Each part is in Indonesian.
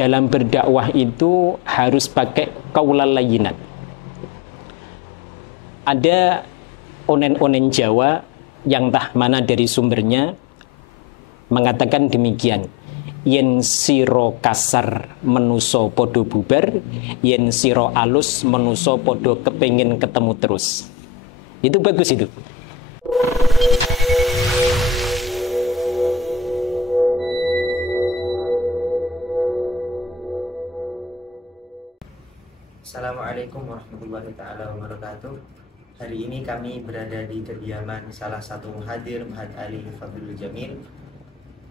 dalam berdakwah itu harus pakai qaulal layyinat. Ada onen-onen Jawa yang entah mana dari sumbernya mengatakan demikian. Yen siro kasar menuso podo bubar, yen siro alus menuso podo kepengin ketemu terus. Itu bagus itu. Assalamualaikum warahmatullahi taala wabarakatuh. Hari ini kami berada di kediaman salah satu muhadir Muhad Ali Fadlul Jamil,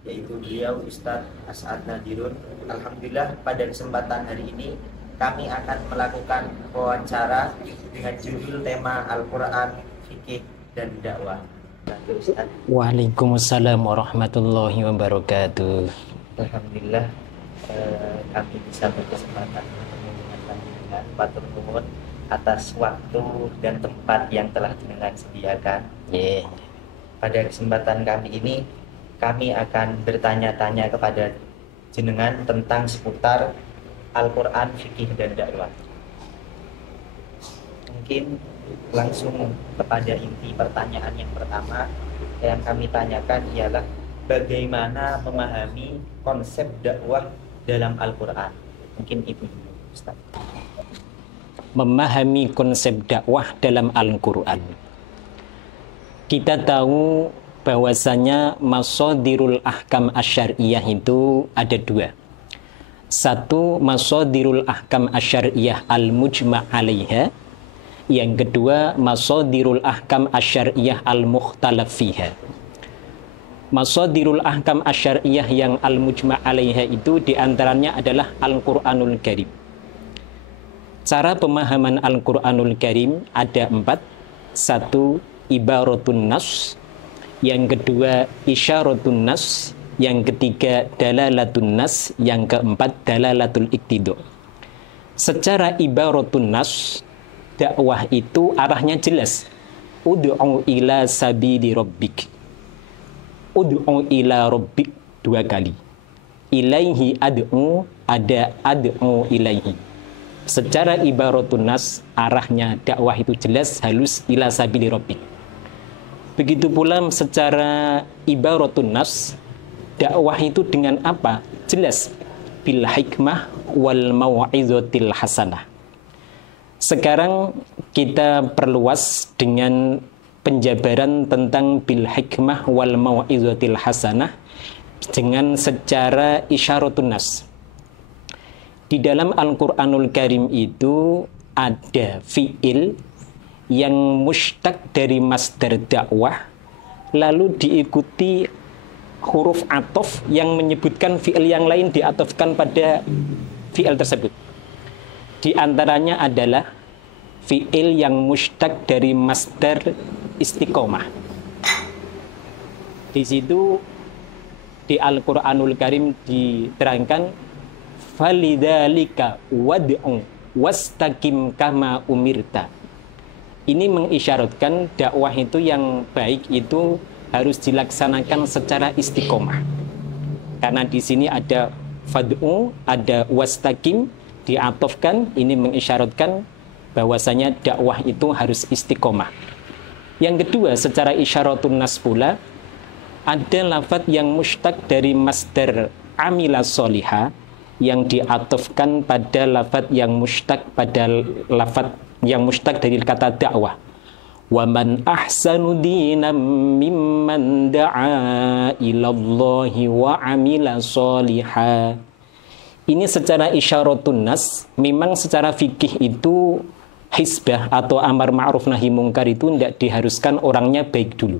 yaitu beliau Ustadz As'ad Nadirun. Alhamdulillah pada kesempatan hari ini kami akan melakukan wawancara dengan judul tema Al-Quran, Fikih, dan Dakwah. Waalaikumsalam warahmatullahi wabarakatuh. Alhamdulillah kami bisa berkesempatan bertemu dengan panjenengan. Matur nuwun atas waktu dan tempat yang telah jenengan sediakan. Pada kesempatan kami ini kami akan bertanya-tanya kepada jenengan tentang seputar Al-Quran, Fikih, dan Dakwah. Mungkin langsung kepada inti pertanyaan yang pertama yang kami tanyakan ialah bagaimana memahami konsep dakwah dalam Al-Quran. Mungkin itu dulu, Ustaz. Memahami konsep dakwah dalam Al-Quran. Kita tahu bahwasanya masadirul ahkam asyariyah itu ada dua. Satu, masadirul ahkam asyariyah al-mujma' alaiha. Yang kedua, masadirul ahkam asyariyah al-mukhtalaf fiha. Masadirul ahkam asyariyah yang al-mujma' alaiha itu diantaranya adalah Al-Quranul Karim. Cara pemahaman Al-Quranul Karim ada 4. Satu, ibaratun nas. Yang kedua, isyaratun nas. Yang ketiga, dalalatun nas. Yang keempat, dalalatul iqtida. Secara ibaratun nas, dakwah itu arahnya jelas. Ud'u ila sabili rabbik. Ud'u ila rabbik 2 kali. Ilaihi ad'u, ada ad'u ilaihi. Secara ibaratun nas, arahnya dakwah itu jelas, halus, ila sabili rabbik. Begitu pula secara ibaratun nas, dakwah itu dengan apa? Jelas, bil hikmah wal mau'izatil hasanah. Sekarang kita perluas dengan penjabaran tentang bil hikmah wal mau'izatil hasanah dengan secara isyaratun nas. Di dalam Al-Quranul Karim itu ada fi'il yang mushtaq dari masdar dakwah, lalu diikuti huruf atof yang menyebutkan fi'il yang lain diatofkan pada fi'il tersebut. Di antaranya adalah fi'il yang mushtaq dari masdar istiqomah. Di situ di Al-Quranul Karim diterangkan falidzalika wad'u wastaqim kama umirta. Ini mengisyaratkan dakwah itu yang baik itu harus dilaksanakan secara istiqomah. Karena di sini ada fad'u, ada wastaqim diatofkan, ini mengisyaratkan bahwasanya dakwah itu harus istiqomah. Yang kedua, secara isyaratun nas pula ada lafaz yang mushtaq dari masdar amila sholiha yang diatofkan pada lafaz yang mushtaq pada lafaz yang mushtaq dari kata dakwah. Wa man ahsanu dinan mimman da'a ilallahi wa amila sholiha. Ini secara isyaratun nas, memang secara fikih itu hisbah atau amar ma'ruf nahi mungkar itu tidak diharuskan orangnya baik dulu.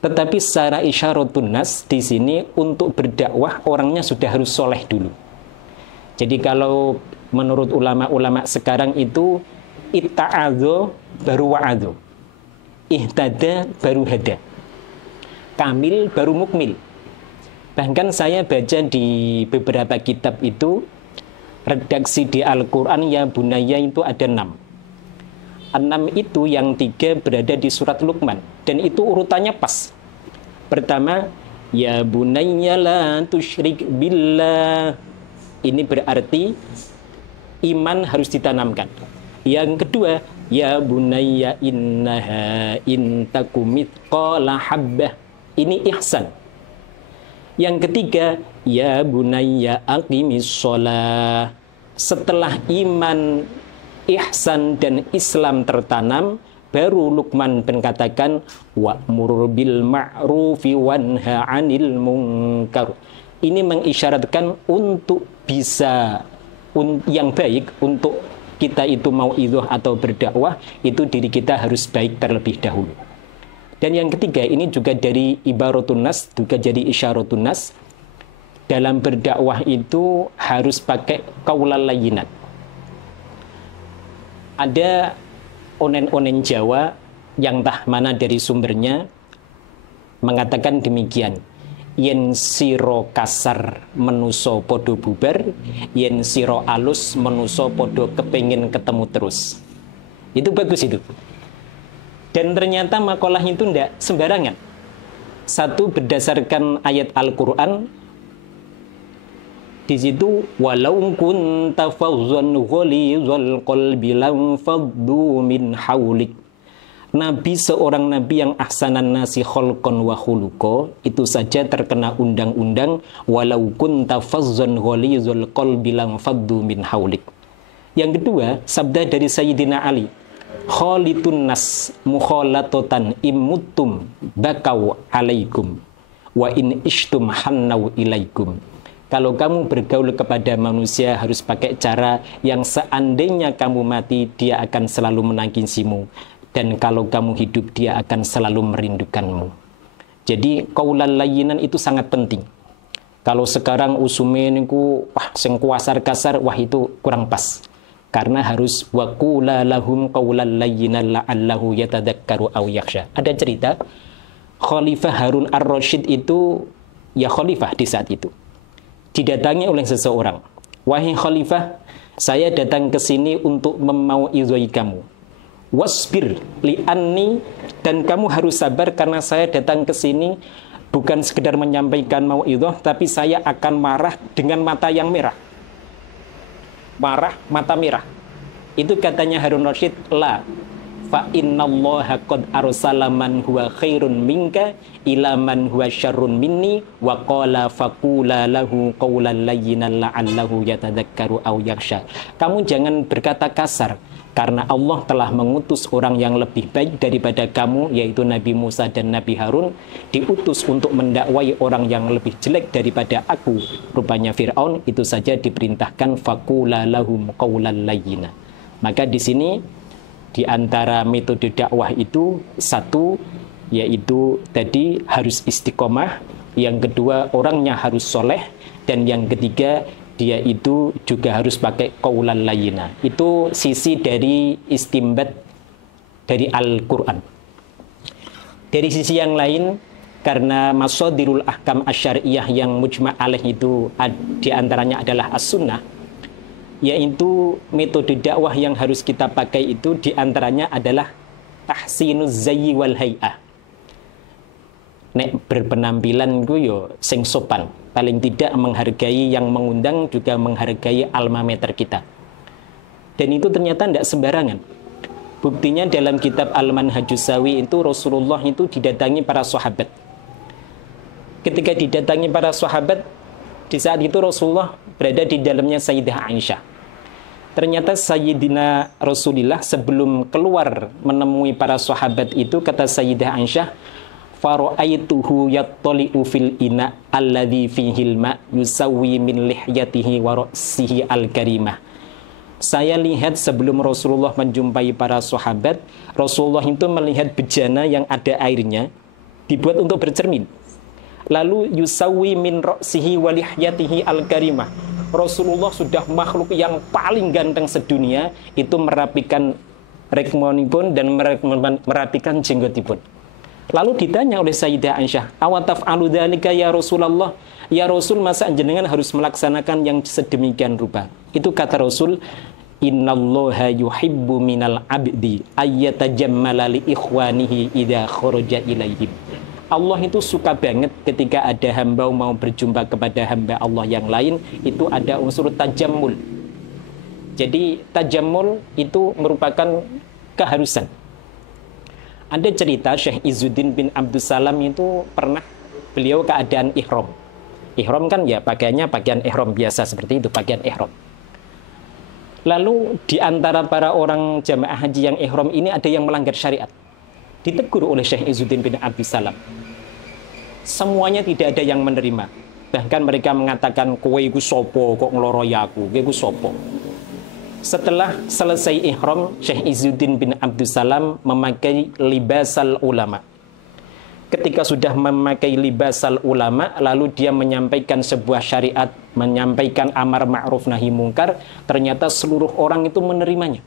Tetapi secara isyaratun nas di sini untuk berdakwah orangnya sudah harus soleh dulu. Jadi kalau menurut ulama-ulama sekarang itu itta'adho baru wa'adho, ihtada baru hada, kamil baru mukmil. Bahkan saya baca di beberapa kitab itu redaksi di Al-Quran ya bunaya itu ada 6. 6 itu yang 3 berada di surat Luqman, dan itu urutannya pas. Pertama, ya bunayya la tusyrik billah. Ini berarti iman harus ditanamkan. Yang kedua, ya bunayya innaha in takum mithqala habbah. Ini ihsan. Yang ketiga, ya bunayya aqimis shalah. Setelah iman, ihsan dan Islam tertanam, baru Luqman katakan wa'mur bil ma'rufi wanha 'anil munkar. Ini mengisyaratkan untuk bisa yang baik, untuk kita itu mau idhah atau berdakwah, itu diri kita harus baik terlebih dahulu. Dan yang ketiga, ini juga dari ibaratun nas, juga jadi isyaratun nas. Dalam berdakwah itu harus pakai qaulal layyinat. Ada onen-onen Jawa yang entah mana dari sumbernya mengatakan demikian. Yen siro kasar menuso podo bubar, yen siro alus menuso podo kepengin ketemu terus. Itu bagus itu. Dan ternyata makalah itu tidak sembarangan. Satu, berdasarkan ayat Al-Quran, di situ walau kunta fazzan ghalidhal qalbi lam faddu min haulik. Nabi, seorang nabi yang ahsanan nasi khalqan wa khuluqa, itu saja terkena undang-undang walau kunta fazzan ghalidhal qalbi lam faddu min haulik. Yang kedua, sabda dari Sayyidina Ali, khalitun nas mukhalatotan immutum bakau alaikum wa in ishtum hannau ilaikum. Kalau kamu bergaul kepada manusia harus pakai cara yang seandainya kamu mati, dia akan selalu menangisimu. Dan kalau kamu hidup, dia akan selalu merindukanmu. Jadi qaulal layyinan itu sangat penting. Kalau sekarang usume niku sing kuasar-kasar, itu kurang pas. Karena harus waqula lahum qaulal layyinan la'allahu yatadakkaru aw yakhsha. Ada cerita Khalifah Harun Ar-Rasyid itu ya khalifah di saat itu. Didatangi oleh seseorang. Wahai khalifah, saya datang ke sini untuk memau'izai kamu. Wasbir li'anni, dan kamu harus sabar karena saya datang ke sini bukan sekedar menyampaikan mau'izah, tapi saya akan marah dengan mata yang merah. Marah, mata merah. Itu katanya Harun Rasyid, la fa innallaha qad arsala man huwa khairun minka ila man huwa syarrun minni wa qala faqula lahu qawlan layyinan la'allahu yatadakkaru aw yakhsha. Kamu jangan berkata kasar, karena Allah telah mengutus orang yang lebih baik daripada kamu, yaitu Nabi Musa dan Nabi Harun, diutus untuk mendakwai orang yang lebih jelek daripada aku, rupanya Fir'aun. Itu saja diperintahkan faqula lahum qawlan layyina. Maka di sini di antara metode dakwah itu, satu yaitu tadi harus istiqomah, yang kedua orangnya harus soleh, dan yang ketiga dia itu juga harus pakai qaulal layyina. Itu sisi dari istimbat dari Al-Quran. Dari sisi yang lain, karena masadirul ahkam asyariyah yang mujma' alaih itu diantaranya adalah as-sunnah, yaitu metode dakwah yang harus kita pakai itu diantaranya adalah tahsinuz zayyi wal hay'ah. Nek berpenampilan ku yo sing sopan, paling tidak menghargai yang mengundang, juga menghargai alma mater kita. Dan itu ternyata tidak sembarangan. Buktinya dalam kitab Al-Manhajus Sawi itu Rasulullah itu didatangi para sahabat. Ketika didatangi para sahabat, di saat itu Rasulullah berada di dalamnya Sayyidah Aisyah. Ternyata Sayyidina Rasulullah sebelum keluar menemui para sahabat itu, kata Sayyidah Aisyah, fara'aituhu yattali'u fil ina alladhi fihil ma yusawwi min lihyatihi wa ra'sihi al-karimah. Saya lihat sebelum Rasulullah menjumpai para sahabat, Rasulullah itu melihat bejana yang ada airnya dibuat untuk bercermin. Lalu yusawwi min ra'sihi wa lihyatihi al-karimah. Rasulullah sudah makhluk yang paling ganteng sedunia, itu merapikan rikmonipun dan merapikan jenggotipun. Lalu ditanya oleh Sayyidah Aisyah, awataf'alu dzalika ya Rasulullah? Ya Rasul, masa jenengan harus melaksanakan yang sedemikian rupa? Itu kata Rasul, innallaha yuhibbu minal abdi ayyatajammala li ikhwanihi idza kharaja ilaihim. Allah itu suka banget ketika ada hamba mau berjumpa kepada hamba Allah yang lain, itu ada unsur tajammul. Jadi tajammul itu merupakan keharusan. Ada cerita Syekh Izzuddin bin Abdussalam itu pernah beliau keadaan ihram. Ihram kan ya pakaiannya pakaian ihram biasa seperti itu, pakaian ihram. Lalu di antara para orang jamaah haji yang ihram ini ada yang melanggar syariat. Ditegur oleh Syekh Izzuddin bin Abdussalam. Semuanya tidak ada yang menerima. Bahkan mereka mengatakan, kowe iku sopo kok ngeloroi aku, kowe iku sopo. Setelah selesai ihram, Syekh Izzuddin bin Abdussalam memakai libasal ulama. Ketika sudah memakai libasal ulama, lalu dia menyampaikan sebuah syariat, menyampaikan amar ma'ruf nahi mungkar, ternyata seluruh orang itu menerimanya.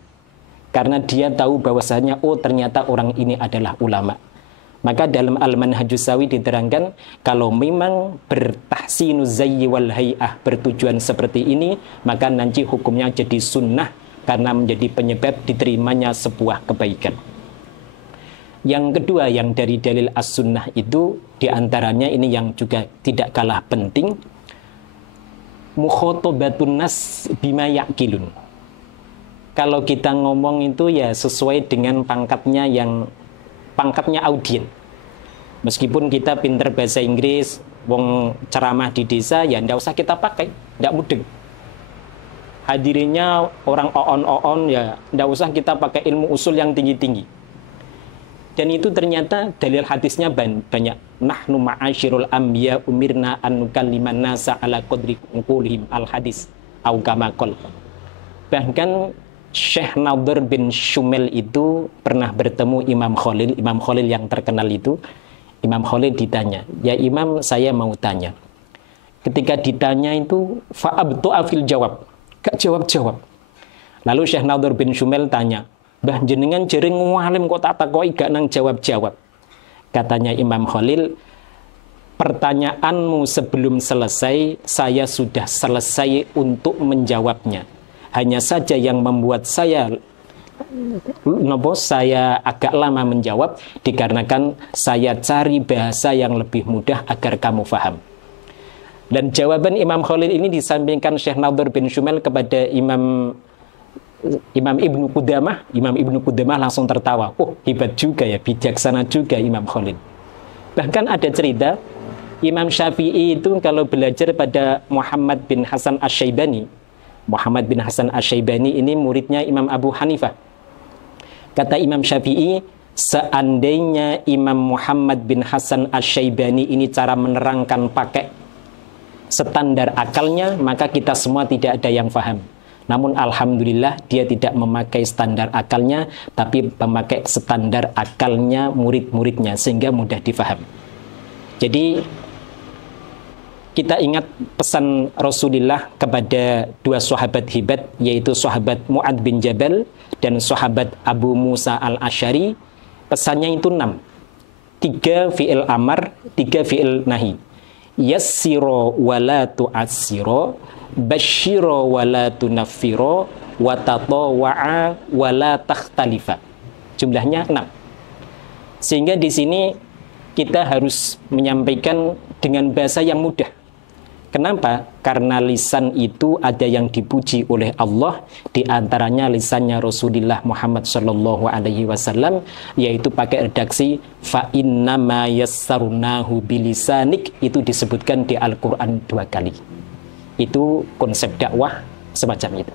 Karena dia tahu bahwasanya, oh ternyata orang ini adalah ulama. Maka dalam Al-Manhajus Sawi diterangkan, kalau memang bertahsinu zayyi wal hay'ah bertujuan seperti ini, maka nanti hukumnya jadi sunnah karena menjadi penyebab diterimanya sebuah kebaikan. Yang kedua yang dari dalil as-sunnah itu, diantaranya ini yang juga tidak kalah penting, mukhotobatun nas bima ya'kilun. Kalau kita ngomong itu ya sesuai dengan pangkatnya audien. Meskipun kita pinter bahasa Inggris, wong ceramah di desa, ya ndak usah kita pakai, ndak mudeng. Hadirinnya orang oon-oon, ya ndak usah kita pakai ilmu usul yang tinggi-tinggi. Dan itu ternyata dalil hadisnya banyak. Nahnu ma'asyirul anbiya umirna an nukalliman nasa ala qadri uqulihim al-hadis au kama qala. Bahkan Syekh Nadir bin Shumel itu pernah bertemu Imam Khalil. Imam Khalil yang terkenal itu, Imam Khalil ditanya, ya Imam saya mau tanya. Ketika ditanya itu, fa'abtu'a fil jawab. Gak jawab-jawab. Lalu Syekh Nadir bin Shumel tanya, Mbah jenengan jering ngalim kok tak takoi gak nang jawab-jawab. Katanya Imam Khalil, pertanyaanmu sebelum selesai, saya sudah selesai untuk menjawabnya. Hanya saja yang membuat saya agak lama menjawab, dikarenakan saya cari bahasa yang lebih mudah agar kamu faham. Dan jawaban Imam Khalil ini disampaikan Syekh Nadir bin Shumel kepada Imam Ibnu Qudamah. Imam Ibnu Qudamah langsung tertawa. Oh, hebat juga ya, bijaksana juga Imam Khalil. Bahkan ada cerita, Imam Syafi'i itu kalau belajar pada Muhammad bin Hasan Asy-Syaibani. Muhammad bin Hasan Asy-Syaibani ini muridnya Imam Abu Hanifah. Kata Imam Syafi'i, seandainya Imam Muhammad bin Hasan Asy-Syaibani ini cara menerangkan pakai standar akalnya, maka kita semua tidak ada yang faham. Namun alhamdulillah dia tidak memakai standar akalnya, tapi memakai standar akalnya murid-muridnya, sehingga mudah difaham. Jadi kita ingat pesan Rasulullah kepada dua sahabat hebat, yaitu sahabat Mu'ad bin Jabal dan sahabat Abu Musa al-Asy'ari. Pesannya itu 6. 3 fi'il amar, 3 fi'il nahi. Yassiro wa la tu'assiro, basyiro wa la tunaffiro, wa tatawa'a wa la takhtalifa. Jumlahnya 6. Sehingga di sini kita harus menyampaikan dengan bahasa yang mudah. Kenapa? Karena lisan itu ada yang dipuji oleh Allah, di antaranya lisannya Rasulullah Muhammad sallallahu alaihi wasallam, yaitu pakai redaksi fa innama yassarnahu bilisanik, itu disebutkan di Al-Qur'an 2 kali. Itu konsep dakwah semacam itu.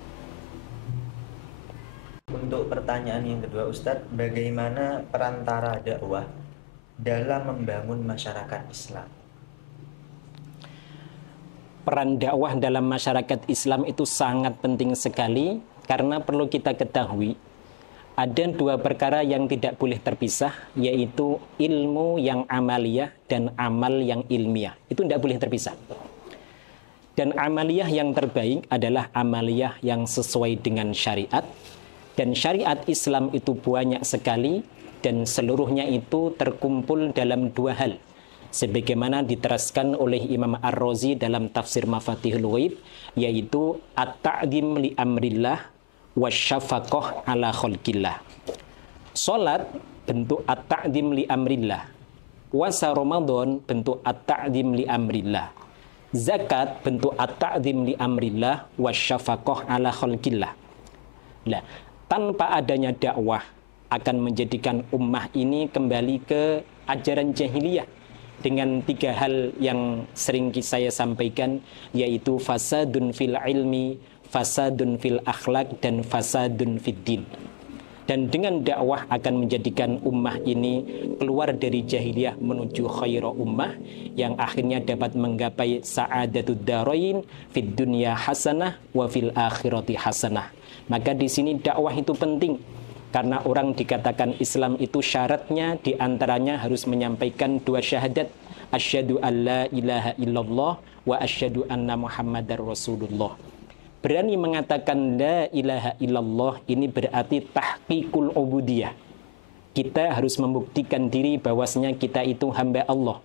Untuk pertanyaan yang kedua Ustadz, bagaimana perantara dakwah dalam membangun masyarakat Islam? Peran dakwah dalam masyarakat Islam itu sangat penting sekali, karena perlu kita ketahui ada 2 perkara yang tidak boleh terpisah, yaitu ilmu yang amaliyah dan amal yang ilmiah. Itu tidak boleh terpisah. Dan amaliyah yang terbaik adalah amaliyah yang sesuai dengan syariat. Dan syariat Islam itu banyak sekali, dan seluruhnya itu terkumpul dalam 2 hal. Sebagaimana diteraskan oleh Imam Ar-Razi dalam tafsir Mafatihul Ghaib, yaitu at-ta'zim li amrillah wasyafaqah ala khalqillah. Salat bentuk at-ta'zim li amrillah. Puasa Ramadan bentuk at-ta'zim li amrillah. Zakat bentuk at-ta'zim li amrillah wasyafaqah ala khalqillah. Nah, tanpa adanya dakwah akan menjadikan ummah ini kembali ke ajaran jahiliyah dengan 3 hal yang sering saya sampaikan, yaitu fasadun fil ilmi, fasadun fil akhlak, dan fasadun fid din. Dan dengan dakwah akan menjadikan ummah ini keluar dari jahiliyah menuju khaira ummah yang akhirnya dapat menggapai sa'adatud darain fid dunya hasanah wa fil akhirati hasanah. Maka di sini dakwah itu penting karena orang dikatakan Islam itu syaratnya diantaranya harus menyampaikan 2 syahadat, asyhadu an la ilaha illallah wa asyhadu anna muhammadar rasulullah. Berani mengatakan la ilaha illallah ini berarti tahqiqul ubudiyah. Kita harus membuktikan diri bahwasanya kita itu hamba Allah.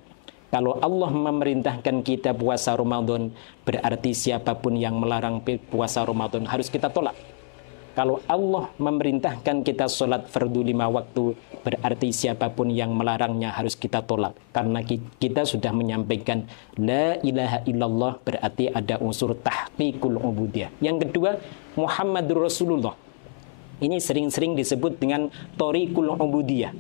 Kalau Allah memerintahkan kita puasa Ramadan, berarti siapapun yang melarang puasa Ramadan harus kita tolak. Kalau Allah memerintahkan kita sholat fardu 5 waktu, berarti siapapun yang melarangnya harus kita tolak. Karena kita sudah menyampaikan la ilaha illallah, berarti ada unsur tahqiqul ubudiyah. Yang kedua, Muhammadur Rasulullah. Ini sering-sering disebut dengan thoriqul ubudiyah.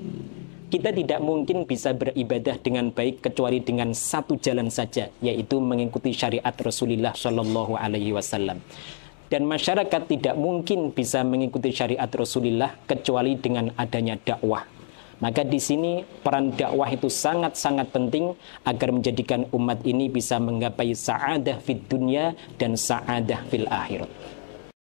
Kita tidak mungkin bisa beribadah dengan baik kecuali dengan 1 jalan saja, yaitu mengikuti syariat Rasulullah Shallallahu Alaihi Wasallam. Dan masyarakat tidak mungkin bisa mengikuti syariat Rasulullah kecuali dengan adanya dakwah. Maka di sini peran dakwah itu sangat-sangat penting agar menjadikan umat ini bisa menggapai sa'adah fid dunya dan sa'adah fil akhirat.